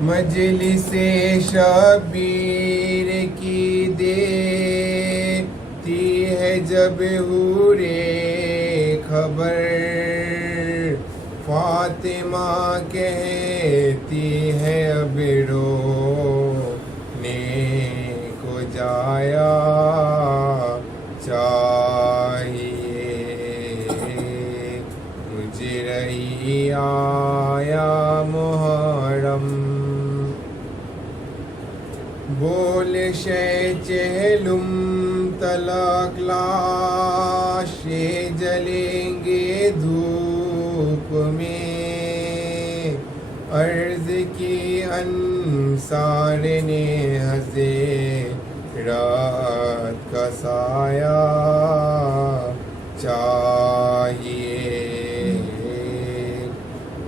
مجلس شبیر کی دیتی ہے جب حورے خبر، فاطمہ کہتی ہے اب رونے کو جایا چاہیے، مجھے رہی آیا محرم، بول شے چہلم تلک لاشیں جلیں گے دھوپ میں، عرض کی انصار نے حضرات کا سایہ چاہیے،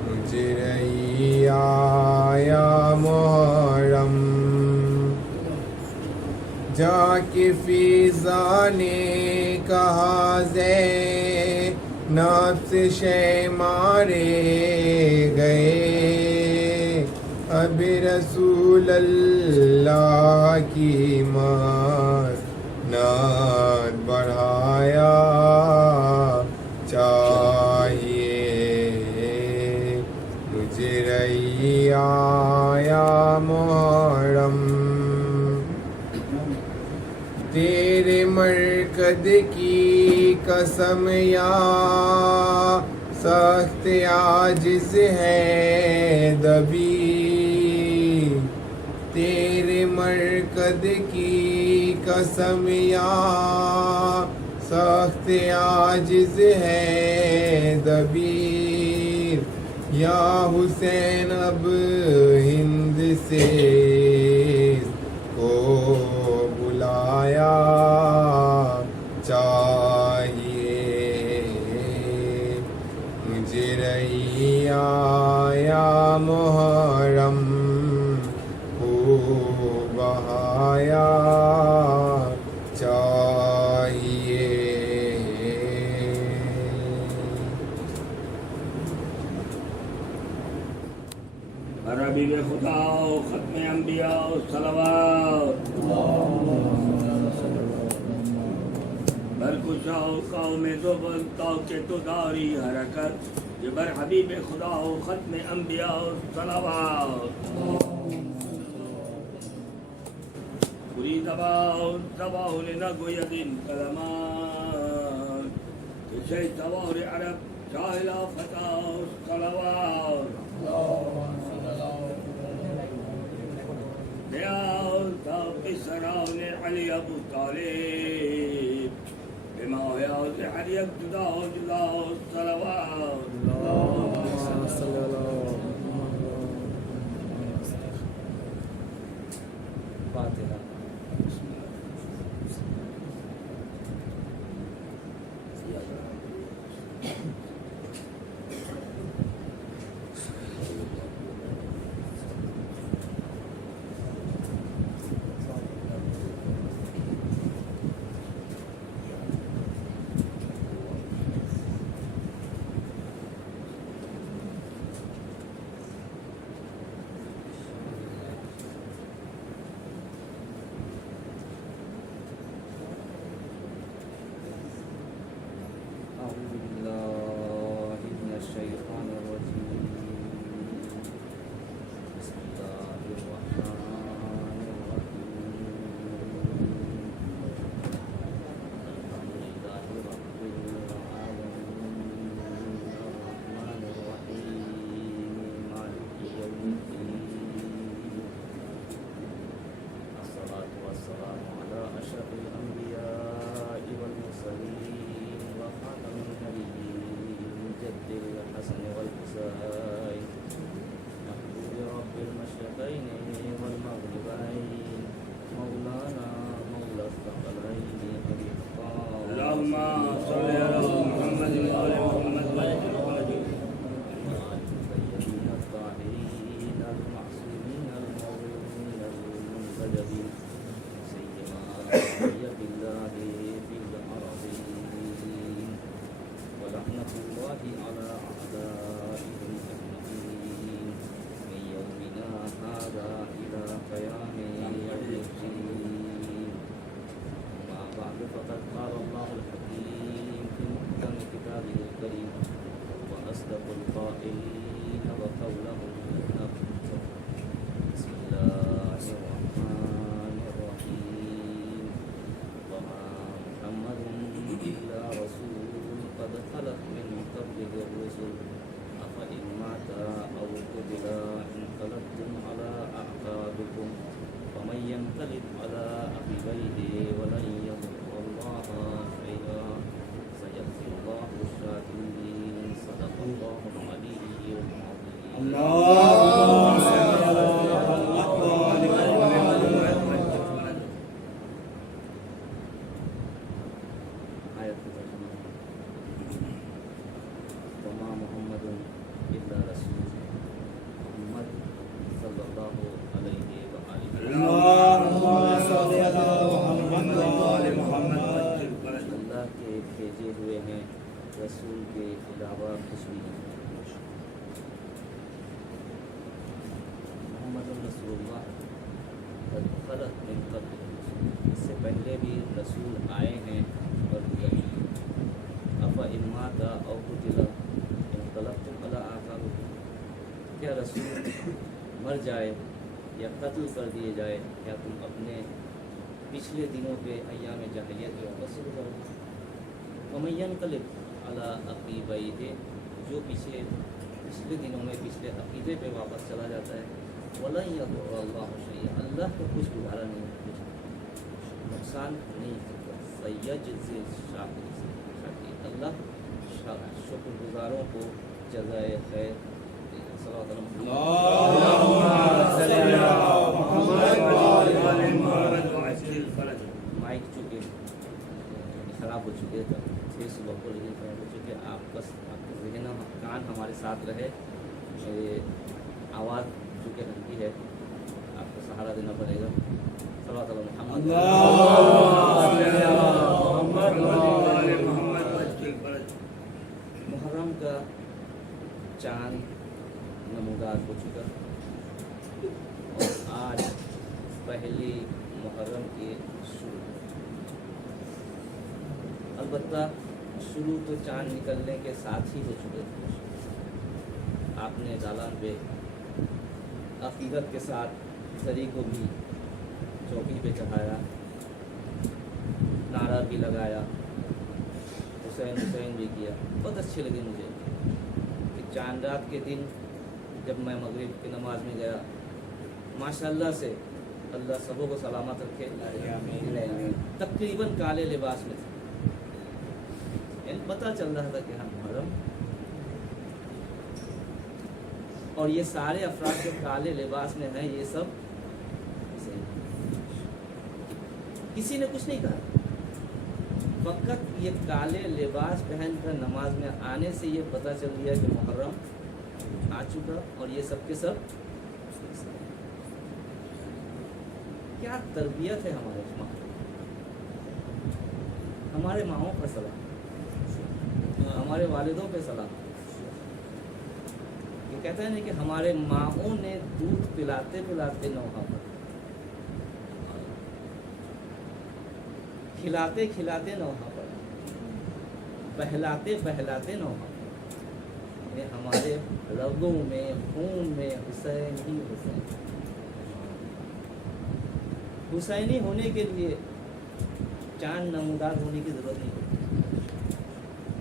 مجھے رہی آیا محرم، جا کے فضا نے کہا زینب سے شے مارے گئے، اب رسول اللہ کی مسند بڑھایا چاہیے، مجھے رہی آیا محرم، تیرے مرکد کی قسم یا سخت عاجز ہے دبیر، تیرے مرکد کی قسم یا سخت عاجز ہے دبیر، یا حسین اب ہند سے کو بلایا چاہیے، مجھے رہی آیا محرم کو بہایا چاہیے۔ حبیب خدا و ختم انبیاء و صلوات، برکشا و قوم زبل تاکہ تو داری حرکت، یہ بر حبیب خدا و ختم انبیاء و صلوات، پوری تباہ لنگوید کلمات، کسی سوار عرب شاہلا فتح و صلوات، سران علی ابو طالب بما یاز علی ابتدا جدا صلوات، فاتحہ۔ الله على أعدائهم أجمعين قيام يوم الدين. أما بعد فقد قال الله الحكيم في محكم كتابه الكريم وأصدق القائلين وقولهم الحق. بسم الله الرحمن الرحيم. وما محمد إلا رسول قد خلت من قبله الرسل أفإن مات أو قتل انقلبتم على أعقابكم ومن ينقلب على عقبيه ولن يضر الله شيئا سيجزي الله الشاكرين. صدق الله العلي العظيم. اللهم صل على محمد. آیت کی ترجمہ وما محمد الا رسول محمد صلی اللہ علیہ وآلہ اللهم صل على محمد وآل محمد. اللہ کے بھیجے ہوئے ہیں رسول کے علاوہ کچھ بھی نہیں. محمد رسول اللہ قد خلت من قبل. اس سے پہلے بھی رسول آئے ہیں اور گئے. افا ان مات او قتل انقلبتم علی اعقابکم. کیا رسول مر جائے یا قتل کر دیے جائے کیا تم اپنے پچھلے دنوں پہ ایام جاہلیت پہ واپس چلے جاؤ گے؟ ومن ينقلب علی عقبیہ. جو پچھلے دنوں میں پچھلے عقیدے پہ واپس چلا جاتا ہے ولن یضر اللہ شیئا. اللہ کو کچھ بگاڑا نہیں ہے, کچھ نقصان نہیں ہوگا. سیجزی الشاکرین. اللہ شکر گزاروں کو جزائے خیر دے گا. صلوات اللہ. اللهم صل على محمد وآل محمد. مائک چونکہ خراب ہو چکے تھے 6 صبح کو, لیکن خراب ہو چکے. آپ کا ذہن کان ہمارے ساتھ رہے. آواز چونکہ ہلکی ہے آپ کو سہارا دینا پڑے گا. صلوات اللہ محمد. اللهم صل على محمد. محرم کا چاند نمودار ہو چکا اور آج پہلی محرم کے شروع. البتہ شروع تو چاند نکلنے کے ساتھ ہی ہو چکے تھے. آپ نے دالان پہ عقیدت کے ساتھ سری کو بھی چوکی پہ چڑھایا, نعرہ بھی لگایا, حسین حسین بھی کیا. بہت اچھے لگے مجھے کہ چاند رات کے دن جب میں مغرب کی نماز میں گیا, ماشاءاللہ سے اللہ سبوں کو سلامت رکھے, تقریباً کالے لباس میں تھے. یعنی پتہ چل رہا تھا کہ ہاں محرم. اور یہ سارے افراد جو کالے لباس میں ہیں یہ سب کسی نے کچھ نہیں کہا. فقط یہ کالے لباس پہن کر نماز میں آنے سے یہ پتہ چل گیا کہ محرم آ چکا. اور یہ سب کے سب کیا تربیت ہے ہمارے ماں, ہمارے ماؤں پر سلام, ہمارے والدوں پہ سلام. یہ کہتے ہیں کہ ہمارے ماؤں نے دودھ پلاتے پلاتے نوحہ پر, کھلاتے کھلاتے نوحہ پر, بہلاتے بہلاتے نوحہ پر. ہمارے رگوں میں خون میں حسین ہی حسین. حسینی ہونے کے لیے چاند نمودار ہونے کی ضرورت نہیں ہوتی,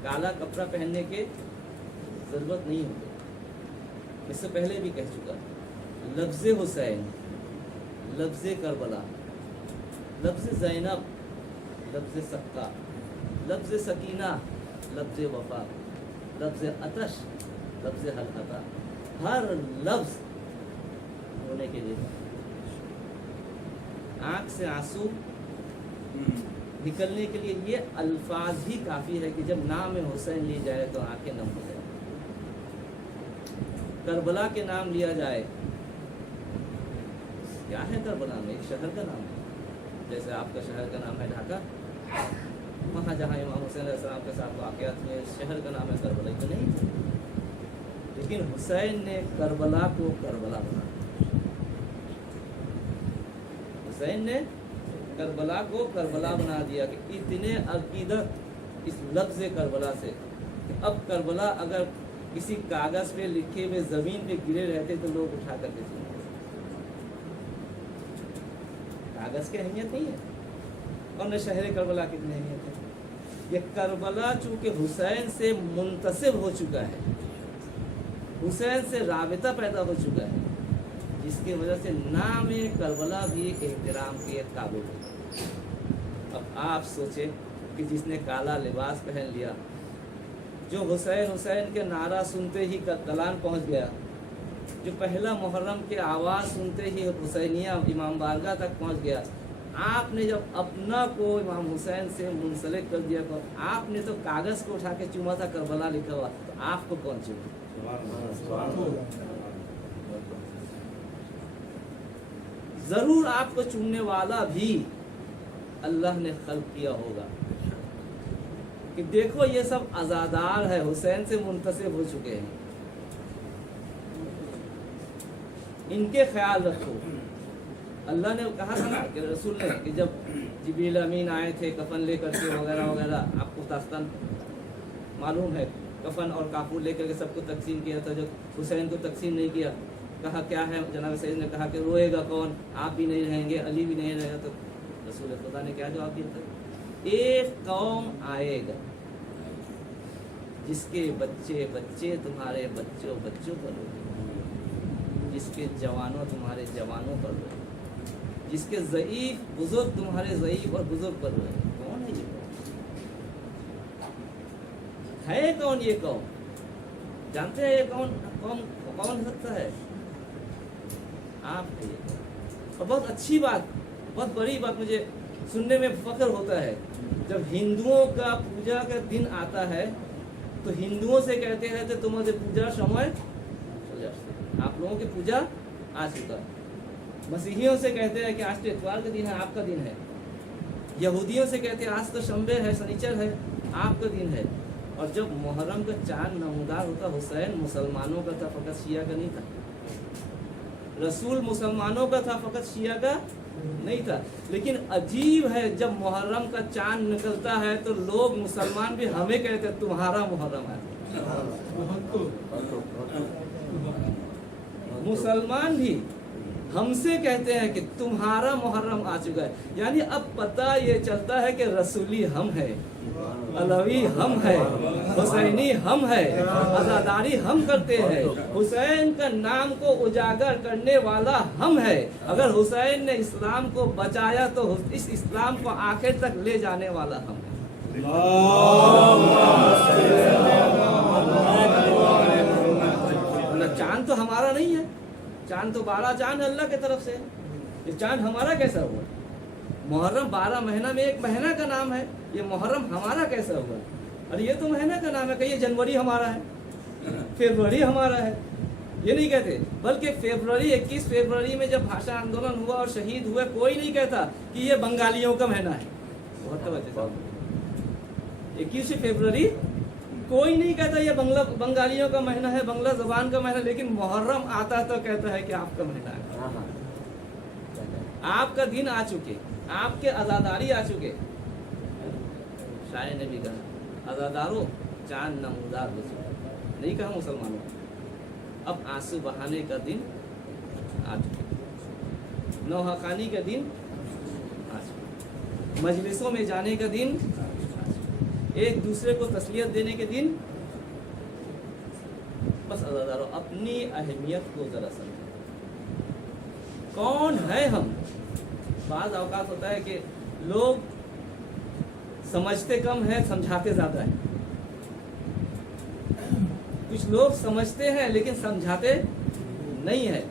کالا کپڑا پہننے کی ضرورت نہیں ہوتی. اس سے پہلے بھی کہہ چکا, لفظ حسین, لفظ کربلا, لفظ زینب, لفظ سکا, لفظ سکینہ, لفظ وفا, لفظ آتش, لفظ حلقہ, ہر لفظ ہونے کے لیے آنکھ سے آنسو نکلنے کے لیے یہ الفاظ ہی کافی ہے کہ جب نام حسین لی جائے تو آنکھیں نم ہو جائیں. کربلا کے نام لیا جائے, کیا ہے کربلا میں؟ ایک شہر کا نام ہے. جیسے آپ کا شہر کا نام ہے ڈھاکہ, وہاں جہاں امام حسین علیہ السلام کے ساتھ واقعات ہوئے شہر کا نام ہے کربلا, تو نہیں تھا. لیکن حسین نے کربلا کو کربلا بنا. हुसैन ने करबला को करबला बना दिया कि इतने अकीदत इस लफ्ज़ करबला से कि अब करबला अगर किसी कागज़ पे लिखे हुए ज़मीन पे गिरे रहते तो लोग उठा करके सुनते। कागज़ की अहमियत नहीं है और न शहर करबला की इतनी अहमियत है। ये करबला चूँकि हुसैन से मुंतसिब हो चुका है, हुसैन से राबिता पैदा हो चुका है, जिसकी वजह से नाम करबला भी एक एहतराम के काबिल है। अब आप सोचें कि जिसने काला लिबास पहन लिया, जो हुसैन हुसैन के नारा सुनते ही कलान पहुंच गया, जो पहला मुहर्रम के आवाज़ सुनते ही हुसैनिया इमाम बारगाह तक पहुंच गया, आपने जब अपना को इमाम हुसैन से मुंसलिक कर दिया तो आपने तो कागज़ को उठा के चूमा था करबला लिखा हुआ, तो आपको कौन चूमा? ज़रूर आपको चूमने वाला भी अल्लाह ने खल्क किया होगा कि देखो ये सब आज़ादार है, हुसैन से मुंतसिब हो चुके हैं, इनके ख्याल रखो। अल्लाह ने कहा था ना कि रसूल ने कि जब जिब्रील अमीन आए थे कफन लेकर के वगैरह वगैरह, आपको दास्तान मालूम है, कफन और काफूर लेकर के सबको तकसीम किया था। जब हुसैन को तकसीम नहीं किया, कहा क्या है, जनाब सैयद ने कहा कि रोएगा कौन, आप भी नहीं रहेंगे, अली भी नहीं रहेगा। तो रसूल खुदा ने क्या जवाब दिया था? एक कौम आएगा जिसके बच्चे बच्चे तुम्हारे बच्चों बच्चों पर रोए, जिसके जवानों तुम्हारे जवानों पर रोए, जिसके ज़ईफ़ बुजुर्ग तुम्हारे ज़ईफ़ और बुजुर्ग पर रोए। कौन है ये कौम? है कौन ये कौम? जानते हैं ये कौन कौन कौन सकता है? आप है ये कौम। और बहुत अच्छी बात, बहुत बड़ी बात मुझे सुनने में फख्र होता है, जब हिंदुओं का पूजा का दिन आता है तो हिंदुओं से कहते हैं तो तुम्हारे पूजा समय आप लोगों की पूजा आ चुका है। मसीहियों से कहते हैं कि आज तो इतवार का दिन है, आपका दिन है। यहूदियों से कहते हैं आज तो शंबे है, शनिचर है, आपका दिन है। और जब मुहर्रम का चांद नमूदार होता, हुसैन मुसलमानों का था, फ़कत शिया का नहीं था। रसूल मुसलमानों का था, फ़कत शिया का नहीं था। लेकिन अजीब है, जब मुहर्रम का चांद निकलता है तो लोग मुसलमान भी हमें कहते हैं तुम्हारा मुहर्रम है। मुसलमान भी हमसे कहते हैं कि तुम्हारा मुहर्रम आ चुका है। यानी अब पता ये चलता है कि रसूली हम है, अलवी हम है, हुसैनी हम है, आज़ादारी हम करते हैं, हुसैन का नाम को उजागर करने वाला हम है। अगर हुसैन ने इस्लाम को बचाया तो इस इस्लाम को आखिर तक ले जाने वाला हम है। चांद तो हमारा नहीं है, चांद तो 12 चांद अल्लाह की तरफ से। ये चांद हमारा कैसा हुआ? मुहर्रम 12 महीना में एक महीना का नाम है, ये मुहर्रम हमारा कैसा हुआ? अरे ये तो महीना का नाम है, कहिए जनवरी हमारा है, फरवरी हमारा है, ये नहीं कहते। बल्कि फरवरी 21 फरवरी में जब भाषा आंदोलन हुआ और शहीद हुए, कोई नहीं कहता कि ये बंगालियों का महीना है। बहुत तवज्जो, 21 फरवरी कोई नहीं कहता ये बंगालियों का महीना है, बांग्ला ज़बान का महीना। लेकिन मुहर्रम आता तो कहता है कि आपका महीना है, आपका दिन आ चुके, आपके आज़ादारी आ चुके। शायर ने भी कहा आज़ादारों चांद नमूदार हो चुका, नहीं कहा मुसलमानों। अब आंसू बहाने का दिन आ चुका, नौहाखानी का दिन आ चुका, मजलिसों में जाने का दिन, एक दूसरे को तसलियत देने के दिन। बस अज़ादारों अपनी अहमियत को ज़रा समझें, कौन है हम। बाज़ औक़ात होता है कि लोग समझते कम है, समझाते ज़्यादा है। कुछ लोग समझते हैं लेकिन समझाते नहीं है,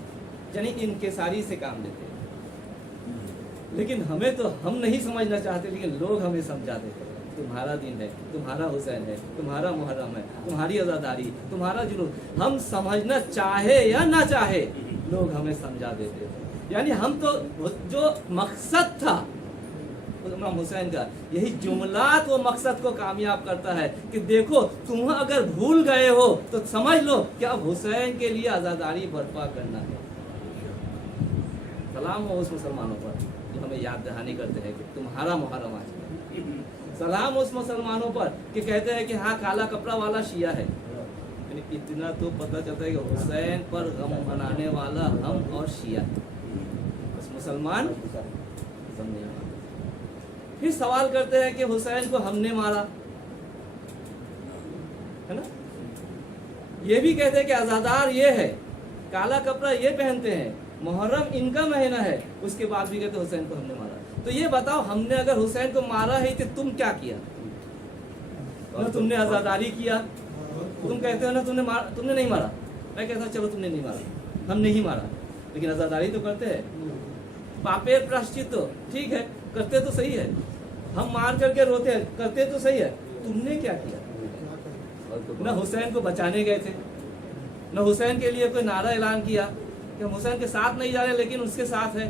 यानी इनकिसारी से काम लेते हैं। लेकिन हमें तो हम नहीं समझना चाहते, लेकिन लोग हमें समझा देते हैं। तुम्हारा दिन है, तुम्हारा हुसैन है, तुम्हारा मुहर्रम है, तुम्हारी आज़ादारी, तुम्हारा जुलूस। हम समझना चाहे या ना चाहे लोग हमें समझा देते हैं। यानी हम तो जो मकसद था इमाम हुसैन का, यही जुमलात वो मकसद को कामयाब करता है कि देखो तुम अगर भूल गए हो तो समझ लो कि अब हुसैन के लिए आज़ादारी बर्पा करना है। सलाम हो उस मुसलमानों पर, जो हमें याद दहानी करते हैं कि तुम्हारा मुहर्रम आज है। सलाम उस मुसलमानों पर कि कहते हैं कि हाँ काला कपड़ा वाला शिया है, यानी इतना तो पता चलता है कि हुसैन पर गम मनाने वाला हम और शिया है, बस मुसलमान गम नहीं मनाते। फिर सवाल करते हैं कि हुसैन को हमने मारा, है ना। ये भी कहते हैं कि आज़ादार ये है, काला कपड़ा ये पहनते हैं, मुहर्रम इनका महीना है, उसके बाद भी कहते हुसैन को हमने मारा। तो ये बताओ, हमने अगर हुसैन को मारा है तो तुम क्या किया? ना तुमने आज़ादारी किया, तुम कहते हो ना तुमने नहीं मारा, मैं कहता हूँ चलो तुमने नहीं मारा, हम नहीं मारा, लेकिन आज़ादारी तो करते हैं। पापेर प्राश्चित तो ठीक है, करते तो सही है, हम मार करके रोते हैं, करते तो सही है, तुमने क्या किया? न हुसैन को बचाने गए थे, न हुसैन के लिए कोई नारा ऐलान किया कि हम हुसैन के साथ नहीं जा रहे लेकिन उसके साथ है,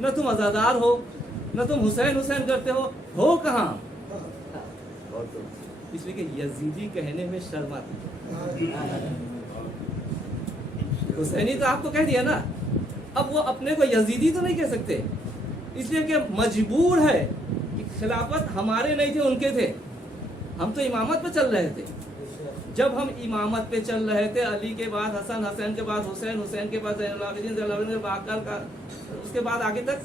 न तुम आज़ादार हो, न तुम हुसैन हुसैन करते हो कहाँ? इसलिए कि यजीदी कहने में शर्म आती है। हुसैनी तो आपको कह दिया ना, अब वो अपने को यजीदी तो नहीं कह सकते, इसलिए कि मजबूर है कि खिलाफत हमारे नहीं थे, उनके थे, हम तो इमामत पे चल रहे थे। जब हम इमामत पे चल रहे थे, अली के बाद हसन, हसन के बाद हुसैन, हुसैन के बाद ज़ैनुल आबिदीन, ज़ैनुल आबिदीन के बाद का, उसके बाद आगे तक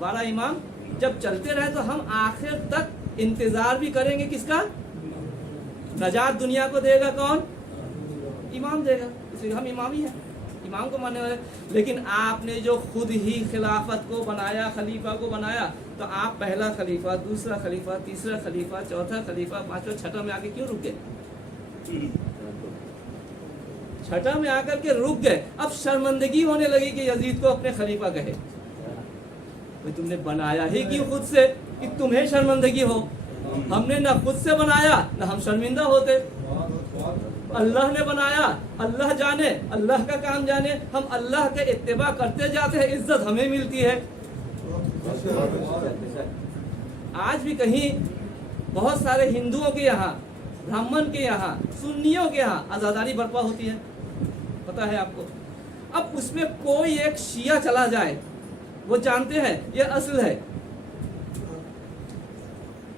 12 इमाम जब चलते रहे तो हम आखिर तक इंतजार भी करेंगे किसका? नजात दुनिया को देगा कौन? इमाम देगा, इसलिए हम इमाम ही हैं, इमाम को मानने वाले। लेकिन आपने जो खुद ही खिलाफत को बनाया, खलीफा को बनाया, तो आप पहला खलीफा, दूसरा खलीफा, तीसरा खलीफा, चौथा खलीफा, पांचवा, छठा में आके क्यों रुक गए? छठा में आकर के रुक गए। अब शर्मिंदगी होने लगी कि यजीद को अपने खलीफा कहे। तो तुमने बनाया ही क्यों खुद से कि तुम्हें शर्मिंदगी हो? हमने ना खुद से बनाया ना हम शर्मिंदा होते, अल्लाह ने बनाया, अल्लाह जाने, अल्लाह का काम जाने, हम अल्लाह के इत्तिबा करते जाते हैं, इज्जत हमें मिलती है। आज भी कहीं बहुत सारे हिंदुओं के यहाँ, ब्राह्मण के यहाँ, सुन्नियों के यहाँ आज़ादारी बर्पा होती है, पता है आपको। अब उसमें कोई एक शिया चला जाए, वो जानते हैं ये असल है,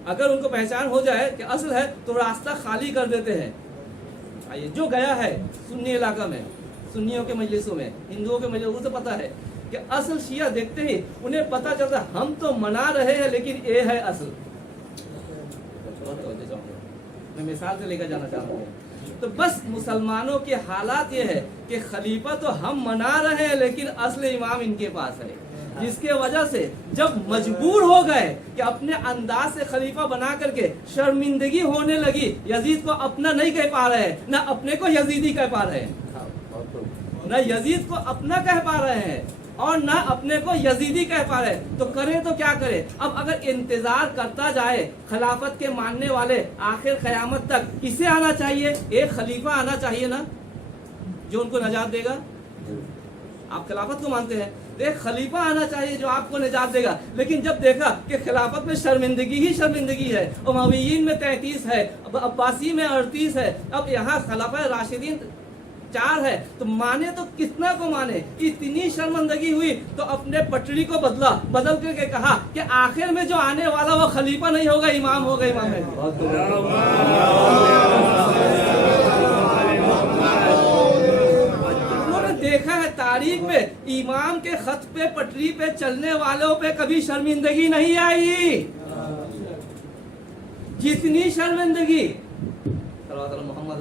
अगर उनको पहचान हो जाए कि असल है तो रास्ता खाली कर देते हैं। आइए, जो गया है सुन्नी इलाका में, सुन्नियों के मजलिसों में, हिंदुओं के मजलिसों से पता है कि असल शिया देखते ही उन्हें पता चलता हम तो मना रहे हैं लेकिन ये है असल। मैं मिसाल से लेकर जाना चाहता हूँ। तो बस मुसलमानों के हालात ये है कि खलीफा तो हम मना रहे हैं लेकिन असल इमाम इनके पास है, जिसके वजह से जब मजबूर हो गए कि अपने अंदाज से खलीफा बना करके शर्मिंदगी होने लगी, यजीद को अपना नहीं कह पा रहे हैं, ना अपने को यजीदी कह पा रहे हैं, ना यजीद को अपना कह पा रहे हैं और ना अपने को यजीदी कह पा रहे, तो करें तो क्या करें? अब अगर इंतजार करता जाए खिलाफत के मानने वाले आखिर क़यामत तक, किसे आना चाहिए? एक खलीफा आना चाहिए ना, जो उनको नजात देगा। आप खिलाफत को मानते हैं, एक खलीफा आना चाहिए जो आपको निजात देगा। लेकिन जब देखा कि खिलाफत में शर्मिंदगी ही शर्मिंदगी है, उमविय्यीन में 33 है, अब्बासी में 38 है, अब यहाँ खिलाफा राशिदीन 4 है, तो माने तो कितना को माने? इतनी शर्मिंदगी हुई तो अपने पटरी को बदल करके कहा कि आखिर में जो आने वाला वो खलीफा नहीं होगा, इमाम होगा, इमाम है। उन्होंने देखा है तारीख में, इमाम के खत पे, पटरी पे चलने वालों पे कभी शर्मिंदगी नहीं आई जितनी शर्मिंदगी मोहम्मद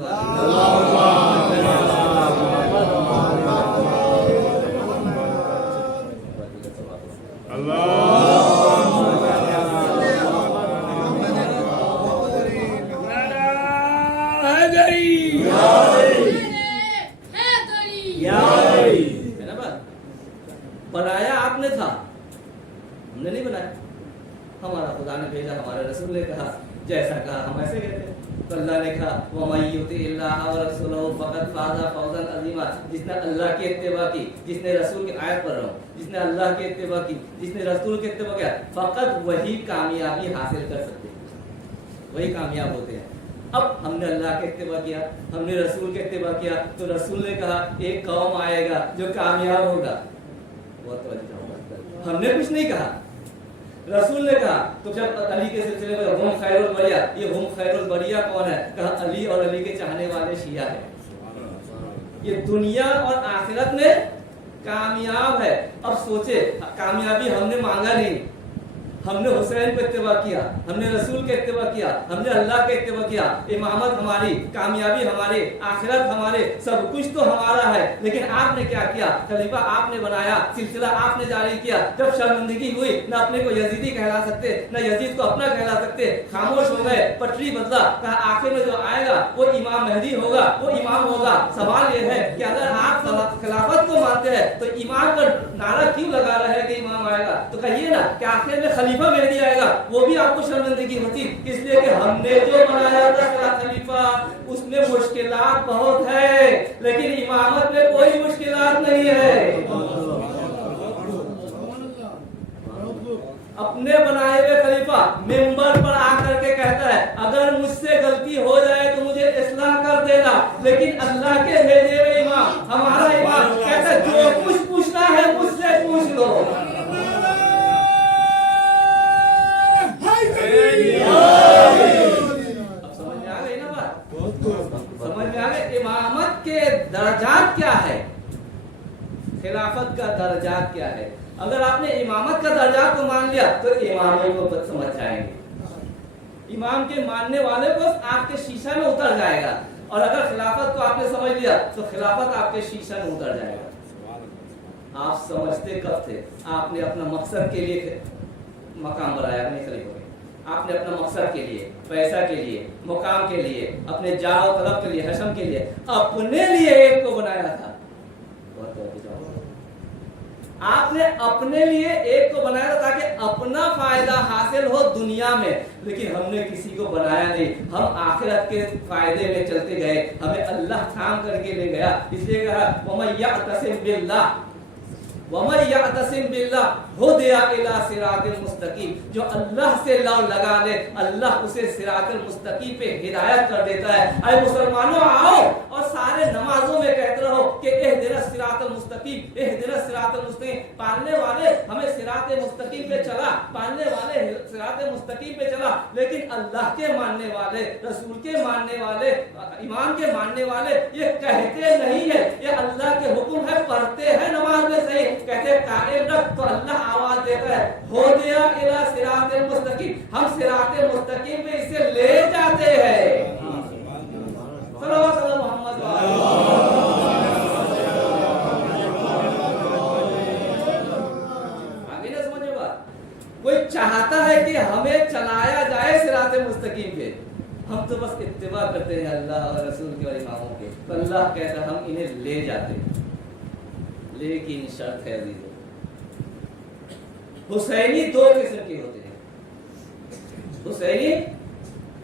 बनाया आपने था, हमने नहीं बनाया, हमारा खुदा ने भेजा, हमारे रसूल ने कहा, जैसा कहा हम ऐसे कहते। तो अल्लाह ने कहा जिसने अल्लाह की इत्तिबा की, जिसने रसूल की आयत पढ़ रहा हूँ, जिसने अल्लाह की इत्तिबा की, जिसने रसूल की इत्तिबा किया, फकत वही कामयाबी हासिल कर सकते हैं, वही कामयाब होते हैं। अब हमने अल्लाह की इत्तिबा किया, हमने रसूल की इत्तिबा किया, तो रसूल ने कहा एक कौम आएगा जो कामयाब होगा, हमने कुछ नहीं कहा, रसूल ने कहा तो जब अली के सिलसिले में हम खैरुल बरिया, ये हम खैरुल बरिया कौन है? कहा अली और अली के चाहने वाले शिया है। ये दुनिया और आखिरत में कामयाब है। अब सोचे, कामयाबी हमने मांगा नहीं, हमने हुसैन को इत्तिबा किया, हमने रसूल के इत्तिबा किया, हमने अल्लाह के इत्तिबा किया। इमामत हमारी, कामयाबी हमारे, आखिरत हमारे, सब कुछ तो हमारा है। लेकिन आपने क्या किया? खलीफा आपने बनाया, सिलसिला आपने जारी किया। जब शर्मिंदगी हुई, न अपने को यजीदी कहला सकते, न यजीद को अपना कहला सकते, खामोश हो गए, पटरी बदला। कहा आखिर में जो आएगा वो इमाम मेहदी होगा, वो इमाम होगा। सवाल ये है कि अगर आप खिलाफत को मानते हैं तो इमाम का नारा क्यों लगा रहे हैं कि इमाम आएगा? तो कहिए ना कि आखिर में खलीफा मेहदी आएगा, वो भी आपको शर्मिंदगी होती, इसलिए कि हमने जो बनाया था खलीफा उसमें मुश्किलात बहुत है, लेकिन इमामत में कोई मुश्किलात नहीं है। अपने बनाए हुए खलीफा मेंबर पर आकर के कहता है अगर मुझसे गलती हो जाए तो मुझे इस्लाह कर देना, लेकिन अल्लाह के भेजे हुए इमाम, हमारा इमाम कहता है जो कुछ पूछना है मुझसे पूछ लो। अब समझ में आ गई ना बात? समझ में आ गई इमामत के दर्जात क्या है, खिलाफत का दर्जात क्या है। अगर आपने इमामत का दर्जात को मान लिया तो इमामों को समझ जाएंगे, इमाम के मानने वाले को आपके शीशा में उतर जाएगा। और अगर खिलाफत को आपने समझ लिया तो खिलाफत आपके शीशा में उतर जाएगा। आप समझते कब थे? आपने अपना मकसद के लिए मकाम बनाया, नहीं खलीफा के, आपने अपना मकसद के लिए, पैसा के लिए, मुकाम के लिए, अपने जाओ तलब के लिए, हशम के लिए, अपने लिए एक को बनाया था। आपने अपने लिए एक को बनाया था ताकि अपना फायदा हासिल हो दुनिया में, लेकिन हमने किसी को बनाया नहीं। हम आखिरत के फायदे में चलते गए, हमें अल्लाह थाम करके ले गया। इसलिए कहा वमन यअतसिम बिल्लाह हुदिया इला सिरातिल मुस्तकीम, जो अल्लाह से लव लगा ले अल्लाह उसे सिरातिल मुस्तकीम पे हिदायत कर देता है। अरे मुसलमानों आओ और सारे नमाजों में कहते रहो कि इहदिना सिरातल मुस्तकीम, इहदिना सिरातल मुस्तकीम। पालने वाले हमें सिराते मुस्तकीम पे चला, पालने वाले सिराते मुस्तकीम पे चला, लेकिन अल्लाह के मानने वाले, रसूल के मानने वाले, इमाम के मानने वाले ये कहते नहीं है, ये अल्लाह के हुक्म है, पढ़ते हैं नमाज में सही, कहते हैं कायम रख तो अल्लाह आवाज देता है हो दिया इला सिराते मुस्तकीम, हम सिराते मुस्तकीम पे इसे ले जाते हैं। सल्लल्लाहु अलैहि मोहम्मद आगे ना समझे बात? कोई चाहता है कि हमें चलाया जाए सिराते मुस्तकीम पे, हम तो बस इत्तिबा करते हैं अल्लाह और रसूल के और इमामों के। तो अल्लाह कहता है हम इन्हें ले जाते हैं, लेकिन शर्त है अजीजों, हुसैनी दो किस्म के होते हैं। हुसैनी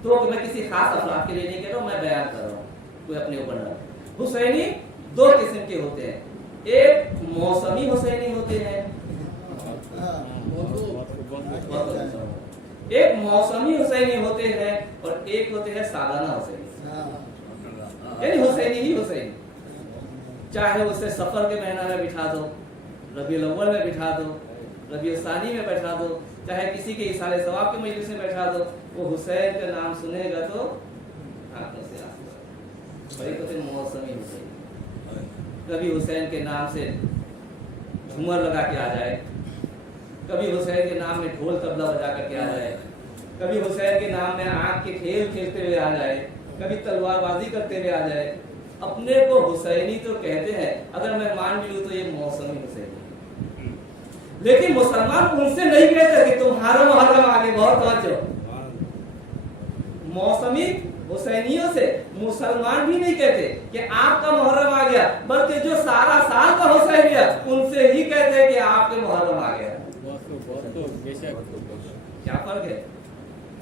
तो मैं किसी खास अफराद के लिए नहीं कह रहा हूं, मैं बयान कर रहा हूं, कोई अपने ऊपर ना। हुसैनी दो किस्म के होते हैं, एक मौसमी हुसैनी होते हैं, एक मौसमी हुसैनी होते हैं और एक होते हैं सालाना हुसैनी, यानी हुसैनी ही हुसैनी। चाहे उसे सफर के महीना में बिठा दो, रबीउल अव्वल में बिठा दो, रबीउल सानी में बैठा दो, चाहे किसी के इसाले सवाब के मजलिस में बैठा दो, वो हुसैन का नाम सुनेगा तो आंखों से आंसू आएगा। वही तो मौसमी हुसैन, कभी हुसैन के नाम से झूमर लगा के आ जाए, कभी हुसैन के नाम में ढोल तबला बजा करके आ जाए, कभी हुसैन के नाम में आंख के खेल खेलते हुए आ जाए, कभी तलवारबाजी करते हुए आ जाए। अपने को हुसैनी तो कहते हैं, अगर मैं मान भी लूं तो ये मौसमी हुसैनी, लेकिन मुसलमान उनसे नहीं कहते कि तुम्हारा मुहर्रम आगे, बहुत तवज्जो, मौसमी हुसैनियों से मुसलमान भी नहीं कहते कि आपका मुहर्रम आ गया, बल्कि जो सारा साल का हुसैनिया उनसे ही कहते हैं कि आपके मुहर्रम आ गया। क्या फर्क है?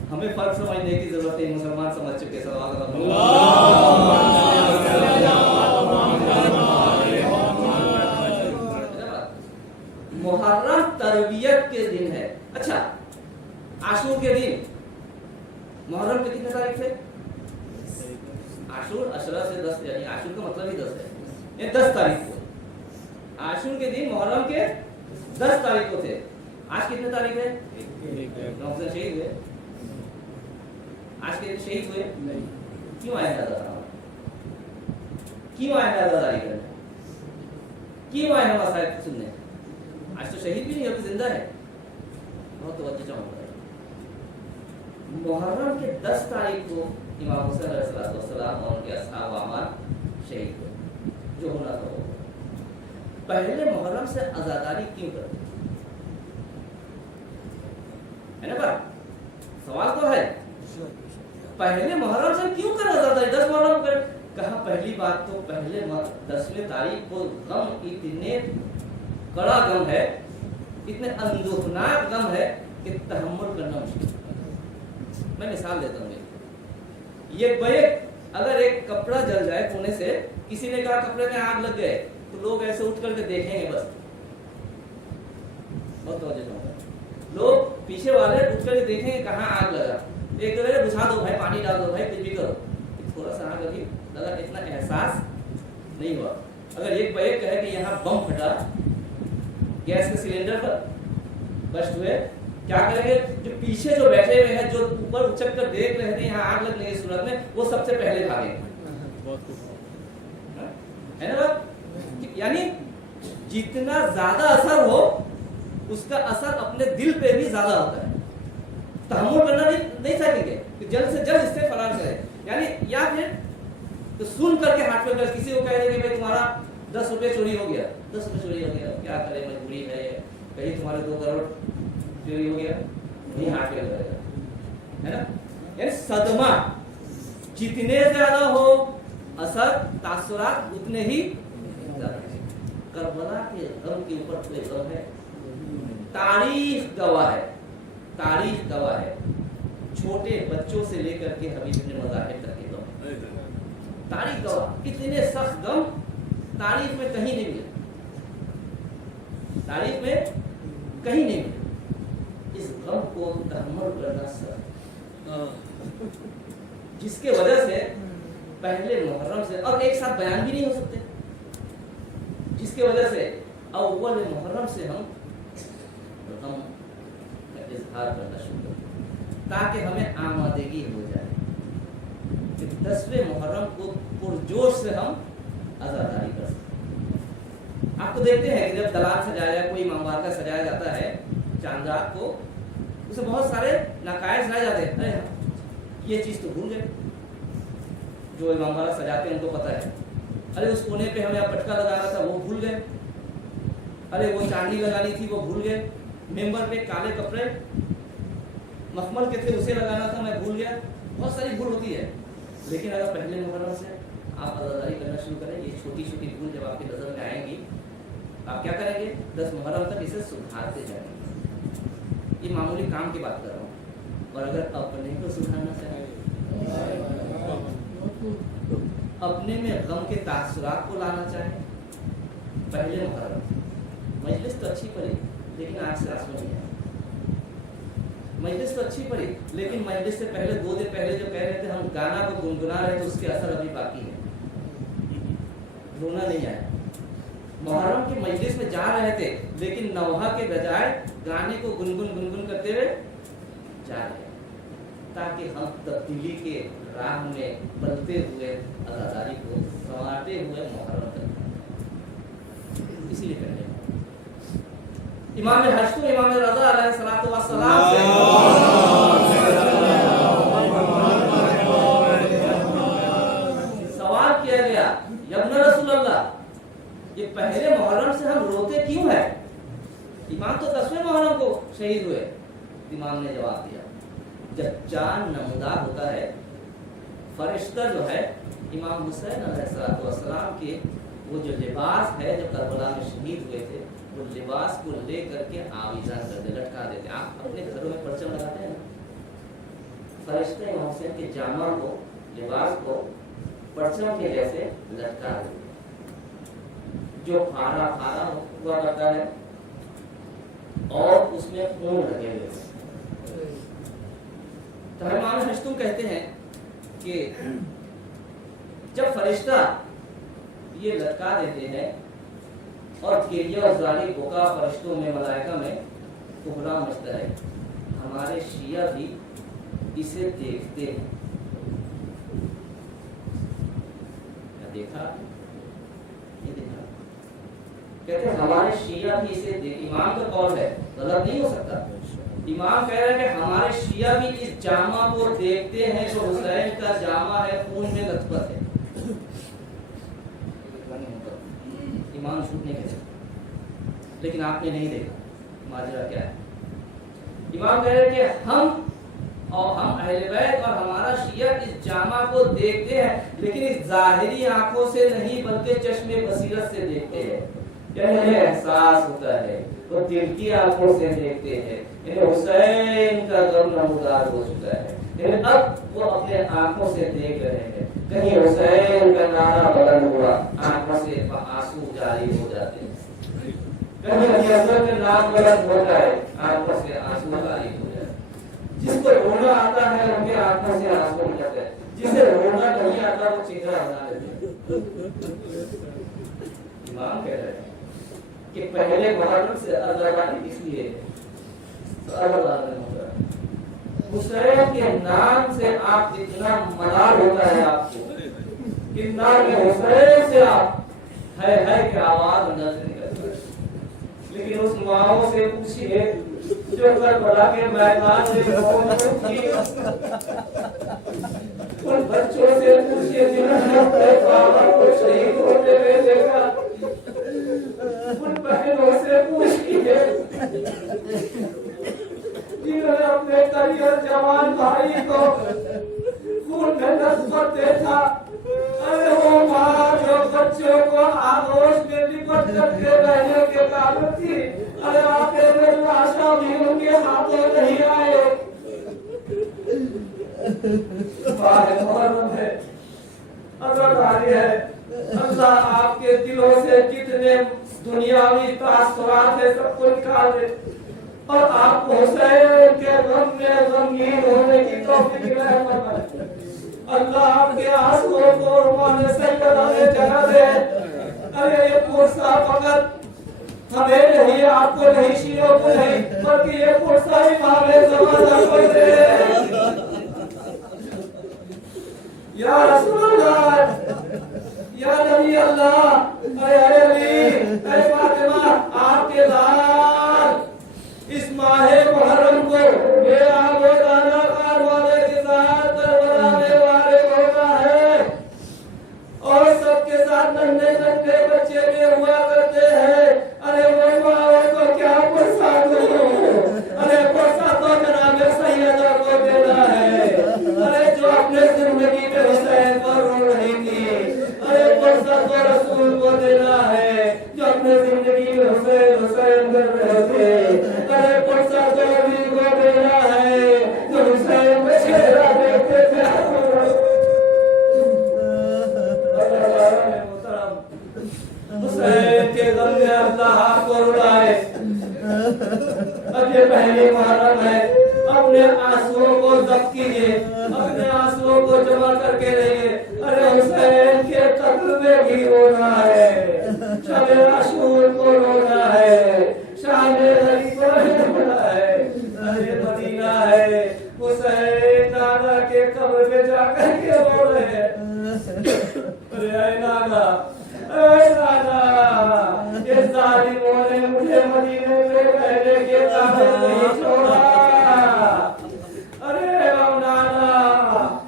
हमें फर्क समझने की जरूरत है, मुसलमान समझ चुके। मुहर्रम तरबियत के दिन है। अच्छा, आशूर के दिन, मुहर्रम के कितने तारीख थे? आशूर अशरा से 10, यानी आशूर का मतलब ही 10 है, ये 10 तारीख को। आशूर के दिन मुहर्रम के 10 तारीख को थे। आज कितने तारीख है? अफजल शहीद हुए, आज के दिन शहीद हुए, क्यों आए अजादारी? क्यों आए अजादारी करने? क्यों आए हम मसाइब सुनने? आज तो शहीद भी नहीं, अभी जिंदा है। बहुत तवज्जो चाहूंगा। मुहर्रम के 10 तारीख को इमाम हुसैन अलैहिस्सलाम और उनके असहाब अमान शहीद हुए, जो होना था वो। पहले मुहर्रम से आजादारी क्यों करते है ना? पर सवाल तो है, पहले मुहर्रम से क्यों कर आजादारी? 10 मुहर्रम कर कहा। पहली बात तो पहले 10वें तारीख को गम इतने कड़ा गम है, इतने अंदोखनाक गम है कि तहम्मुल करना मुश्किल। मैं मिसाल देता हूँ, ये बैग अगर एक कपड़ा जल जाए कोने से, किसी ने कहा कपड़े में आग लग गए, तो लोग ऐसे उठ करके देखेंगे बस। बहुत लोग पीछे वाले उठ करके देखेंगे कहाँ आग लगा। एक तो बुझा दो भाई, पानी डाल दो भाई, कुछ भी करो, थोड़ा सा आग लगी लगा, इतना एहसास नहीं हुआ। अगर एक बैग कहे कि यहाँ बम फटा, गैस के सिलेंडर पर बस्ट हुए, क्या करेंगे? जो पीछे जो बैठे हुए हैं, जो ऊपर उचक कर देख रहे थे यहाँ आग लगने की सूरत में, वो सबसे पहले भागेंगे, है ना बात? यानी जितना ज्यादा असर हो, उसका असर अपने दिल पे भी ज्यादा होता है। तहम्मुल करना नहीं सकेंगे कि जल्द से जल्द इससे फलान करें। यानी या फिर तो सुन करके हाथ पे किसी को कह देंगे भाई तुम्हारा 10 रुपये चोरी हो गया, 10 रुपये चोरी हो गया, क्या करें, मजबूरी है, कहीं तुम्हारे 2 करोड़ चोरी हो गया, नहीं हाथ पे करेगा, है ना? यानी सदमा जितने ज्यादा हो, असर तासुरात उतने ही ज्यादा। करबला के गम के ऊपर कोई गम है, तारीख गवाह है, तारीख गवाह है। छोटे बच्चों से लेकर के हबीब इब्न मज़ाहिर तक के गम, तारीख गवाह। इतने सख्त गम तारीख में कहीं नहीं मिले, तारीख में कहीं नहीं मिले। इस गम को तहम्मुल करना सख्त, जिसके वजह से पहले मुहर्रम से, और एक साथ बयान भी नहीं हो सकते, जिसके वजह से अव्वल मुहर्रम से हम गम का इजहार करना शुरू करें, ताकि हमें आमादगी हो जाए कि 10वें मुहर्रम को पुरजोश से हम आजादारी कर सकते। आप तो देखते हैं कि जब दलाल सजाया जाए, कोई इमामबार का सजाया जाता है चांदात को, उसे बहुत सारे नकायज सजाए जाते हैं। अरे ये चीज तो भूल गए, जो इमामबार सजाते हैं उनको पता है। अरे उस कोने पे हमें पटका लगाना था, वो भूल गए। अरे वो चांदी लगानी थी, वो भूल गए। मेंबर पे काले कपड़े मखमल के थे, उसे लगाना था, मैं भूल गया। बहुत सारी भूल होती है, लेकिन अगर पहले मुहर्रम से आप आजादारी करना शुरू करें, ये छोटी छोटी भूल जब आपकी नजर में आएंगी, आप क्या करेंगे? 10 मुहर्रम तक इसे सुधारते जाएंगे। ये मामूली काम की बात कर रहा हूँ। और अगर अपने को सुधारना चाहें, अपने में गम के तासुरात को लाना चाहें, पहले मुहर्रम मजलिस तो अच्छी पड़ी, लेकिन आज से आसमान नहीं है। मजलिस तो अच्छी पड़ी, लेकिन मजलिस से पहले 2 दिन पहले जो कह रहे थे हम गाना को गुनगुना रहे थे, उसके असर अभी बाकी है, रोना नहीं आया। मुहर्रम की मजलिस में जा रहे थे, लेकिन नौहा के बजाय गाने को गुनगुन करते हुए जा रहे, ताकि हम तब्दीली के राह में बढ़ते हुए आजादारी को संवारते हुए मुहर्रम तक। इसीलिए कहते हैं इमाम हश्तु इमाम रज़ा अलैहिस्सलातु वस्सलाम से सवाल किया गया, यब्न रसूलल्लाह, ये पहले मुहर्रम से हम रोते क्यों है? इमाम तो 10वें मुहर्रम को शहीद हुए। इमाम ने जवाब दिया, जब चांद नमदार होता है, फरिश्ता जो है इमाम हुसैन अलैहिस्सलाम के वो जो लिबास है जो करबला में शहीद हुए थे, वो लिबास को ले करके आविज़ान करते, लटका देते। आप अपने घरों में परचम लगाते हैं, फरिश्ता इमाम हुसैन के जामा को, लिबास को परचम के जैसे लटका देते, जो फारा फारा हुआ करता है और उसमें खून लगे हुए। तो इमाम हश्तुम कहते हैं कि जब फरिश्ता ये लटका देते हैं और गिरिया और जाली बुका फरिश्तों में, मलाइका में कोहरा मचता है, ہمارے شیعہ بھی اسے دیکھتے ہیں. دیکھا یہ دیکھا کہتے ہیں ہمارے شیعہ بھی اسے دیکھ. امام کا قول ہے, غلط نہیں ہو سکتا. امام کہہ رہے ہیں کہ ہمارے شیعہ بھی اس جامع کو دیکھتے ہیں جو حسین کا جامع ہے, خون میں لطفت ہے. امام جھوٹ نہیں کہتے, لیکن آپ نے نہیں دیکھا. ماجرا کیا ہے؟ امام کہہ رہے ہیں کہ ہم اہل بیت اور ہمارا شیعہ اس جامع کو دیکھتے ہیں, لیکن اس ظاہری آنکھوں سے نہیں بلکہ چشم بصیرت سے دیکھتے ہیں. یعنی ہمیں احساس ہوتا ہے, وہ دل کی آنکھوں سے دیکھتے ہیں. یعنی حسین کا غم نمودار ہو چکا ہے, یعنی اب وہ اپنے آنکھوں سے دیکھ رہے ہیں. کہیں حسین کا نعرہ بلند ہوا, آنکھوں سے آنسو جاری ہو جاتے ہیں. کہیں علی اصغر کا نام بلند ہوتا ہے, آنکھوں سے آنسو جاری ہو جاتے ہیں. جس کو رونا آتا ہے ان کے آنکھوں سے آنسو نکلتے ہیں, جسے رونا نہیں آتا وہ چہرہ بنا لیتے ہیں. امام کہہ رہے ہیں کہ پہلے محرم سے ازربانی اس لیے حسین کے نام سے آپ جتنا ملال ہوتا ہے آپ کو, کتنا حسین سے آپ ہے کہ آواز اندر سے نکلتی ہے. لیکن اس ماؤں سے پوچھیے جو کربلا کے میدان میں ان بچوں سے پوچھیے جنہوں نے اپنے بابا کو شہید ہوتے ہوئے دیکھا, ان بہنوں سے پوچھیے جنہوں نے اپنے کریئر جوان بھائی کو خون میں لطفت دیکھا. ارے وہ ماں جو بچوں کو آغوش میں لپٹ کر کے رہنے کے قابل تھی, ارے آخر میں لاشا بھی ان کے ہاتھوں نہیں آئے. محرم ہے, عزاداری ہے. اللہ آپ کے دلوں سے جتنے دنیاوی تاثرات ہے سب کو نکال دے, اور آپ کو حسین کے غم میں غمگین ہونے کی توفیق عطا فرمائے. اللہ آپ کے آنسوؤں کو رمان سیدہ میں جگہ دے. ارے یہ پرسہ فقط ہمیں نہیں, آپ کو نہیں, شیعوں کو نہیں, بلکہ یہ پرسہ امام زمانہ کو دے. یا رسول اللہ, یا نبی اللہ, اے علی, اے فاطمہ, آپ کے لال اس ماہ محرم کو یہ آب و دانا خان والے کے ساتھ کربلا میں وارد ہوتا ہے, اور سب کے ساتھ ننھے ننھے بچے بھی ہوا کرتے ہیں. ارے وہ ماں کو کیا پرسہ دوں, ارے پرسہ تو جناب سیدہ کو دینا ہے. ارے جو اپنے زندگی میں حسین پر رو رہی تھی, ارے پرسہ تو رسول کو دینا ہے جو اپنے زندگی میں حسین حسین کر رہے تھے. ارے پرسہ تو علی کو دینا ہے جو حسین کا چہرہ دیکھتے تھے. حسین کے غم میں اللہ آپ کو رلائے. اب یہ پہلی محرم ہے, اپنے آنسوؤں کو ضبط کیجیے, اپنے آنسوؤں کو جمع کر کے رہیے. ارے حسین کے قتل میں بھی رونا ہے, شب عاشور کو رونا ہے, شان علی کو رونا ہے. ارے مدینہ ہے, حسین نانا کے قبر میں جا کر کے رو رہے ہیں. ارے اے نانا, اے نانا, یہ ظالموں نے مجھے مدینے میں رہنے کے قابل نہیں چھوڑا. ارے نانا,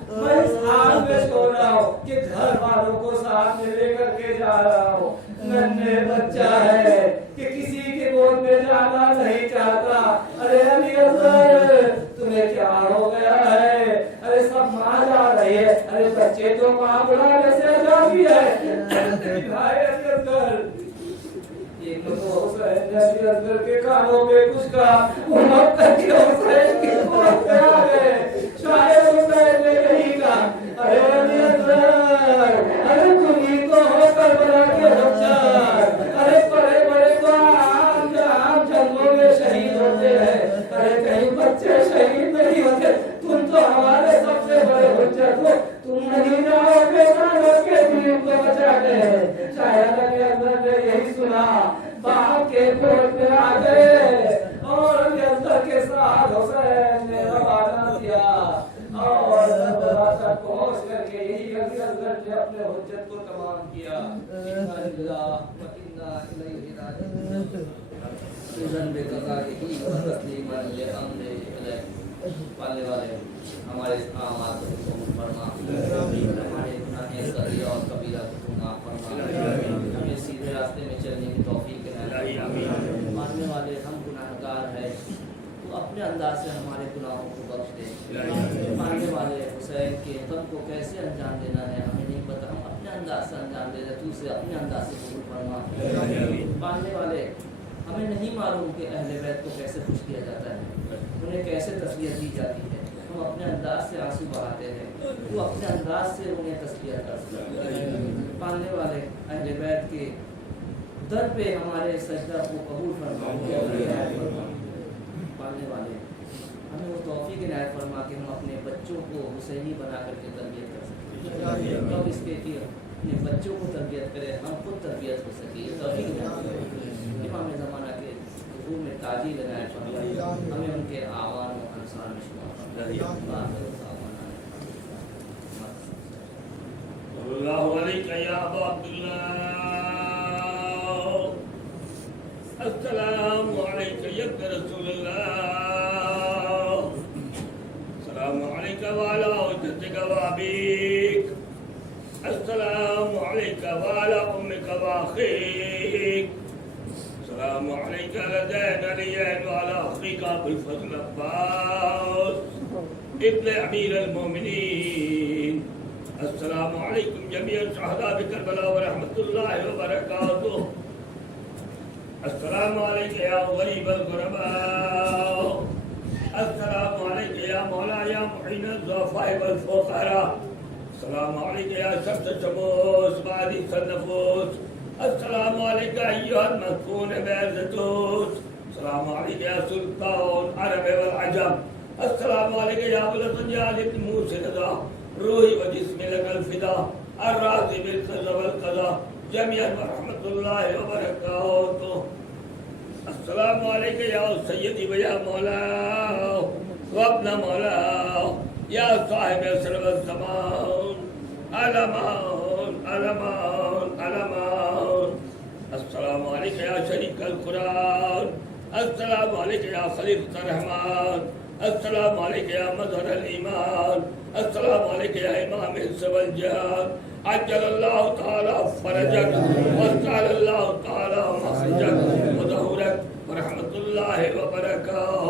میں اس حال میں سو رہا ہوں کہ گھر والوں کو ساتھ میں لے کر کے جا رہا ہوں. ننھے بچہ ہے کہ کسی کے گود میں جانا نہیں چاہتا. ارے علی اصغر, تمہیں کیا ہو گیا ہے؟ ارے سب ماں جا رہی ہے. ارے بچے تو ماں بلانے سے جاتی ہے. بھائی علی اصغر, ایک تو حسین علی اصغر کے کانوں پہ کچھ کہا, وہ مت تک کہ حسین کی موت پہ آ گئے. شاید حسین نے نہیں کہا, ارے علی اصغر, ارے تم ہی تو ہو کربلا کے بچہ. ارے بڑے بڑے تو عام جنگوں میں شہید ہوتے ہیں, ارے کہیں بچے شہید نہیں ہوتے. تم تو ہمارے سب سے بڑے حجت ہو, تم نہیں جاؤ گے کے دین کو بچا کے. شاید علی اصغر نے یہی سنا, باپ کے کوٹ میں آ گئے, اور علی اصغر کے ساتھ حسین یہی جلدی از گھر نے اپنے حجت کو تمام کیا. انا للہ و انا الیہ راجعون. سوزن بے قضائہ و تسلیما لامر الہ. پالنے والے ہمارے اعمال کو قبول فرما. ہمارے گناہ صغیرہ اور کبیرہ کو معاف فرما. ہمیں سیدھے راستے میں چلنے کی توفیق دے. ماننے والے ہم گناہگار ہیں, تو اپنے انداز سے ہمارے گناہوں کو بخش دے. ماننے والے حسین کے غم کو کیسے انجام دینا ہے ہمیں نہیں پتہ, ہم اپنے انداز سے انجام دے دیں, تو اسے اپنے انداز سے قبول فرما. ماننے والے ہمیں نہیں معلوم کہ اہل بیت کو کیسے خوش کیا جاتا ہے, انہیں کیسے تسلیت دی جاتی ہے. ہم اپنے انداز سے آنسو بہاتے ہیں, تو اپنے انداز سے انہیں تسلیت کر سکتے ہیں. ماننے والے اہل بیت کے در پہ ہمارے سجدہ کو قبول فرما. پالنے والے ہمیں وہ توفیق عنایت فرما کہ ہم اپنے بچوں کو حسینی بنا کر کے تربیت کر سکیں. کب اس کے کہ اپنے بچوں کو تربیت کرے, ہم خود تربیت ہو سکے. یہ توفیق عنایت امام زمانہ کے حضور میں تاجیل عنایت فرما. ہمیں ان کے آوان و انصار میں شمار اللہ علیکہ یا ابا عبداللہ. السلام علیکہ یا ابن رسول اللہ. السلام علیکہ وعلا جدک و ابیک. السلام علیکہ وعلا امک و اخیک. السلام علیکہ لدین علیین وعلا اخیک ابو الفضل عباس ابن امیر المومنین. السلام علیکم جميع شہداء کربلا ورحمۃ اللہ وبرکاتہ. السلام علیکم یا غریب الغرباء. السلام علیکم یا مولا یا معین الضعفاء والفقراء. السلام علیکم یا شمس شموس بعدیث النفوس. السلام علیکم ایھا المسکون بعزتوس. السلام علیکم یا سلطان عرب والعجم. السلام علیکم یا ابو الفضل ابن موسی رضا روحی و جسم لک الفدا الراضی بالقضا والقضا جميعا ورحمۃ اللہ وبرکاتہ. السلام علیکم یا سیدی و یا مولا و ابن مولا یا صاحب السر والزمان. علمان علمان علمان. السلام علیکم یا شریک القرآن. السلام علیکم یا خلیفۃ الرحمن. السلام علیکم یا مظہر الایمان. السلام علیکم یا امام الحس والجہاد. عجل اللہ تعالی فرجک وجعل اللہ تعالی مخرجک وظہورک ورحمۃ اللہ وبرکاتہ.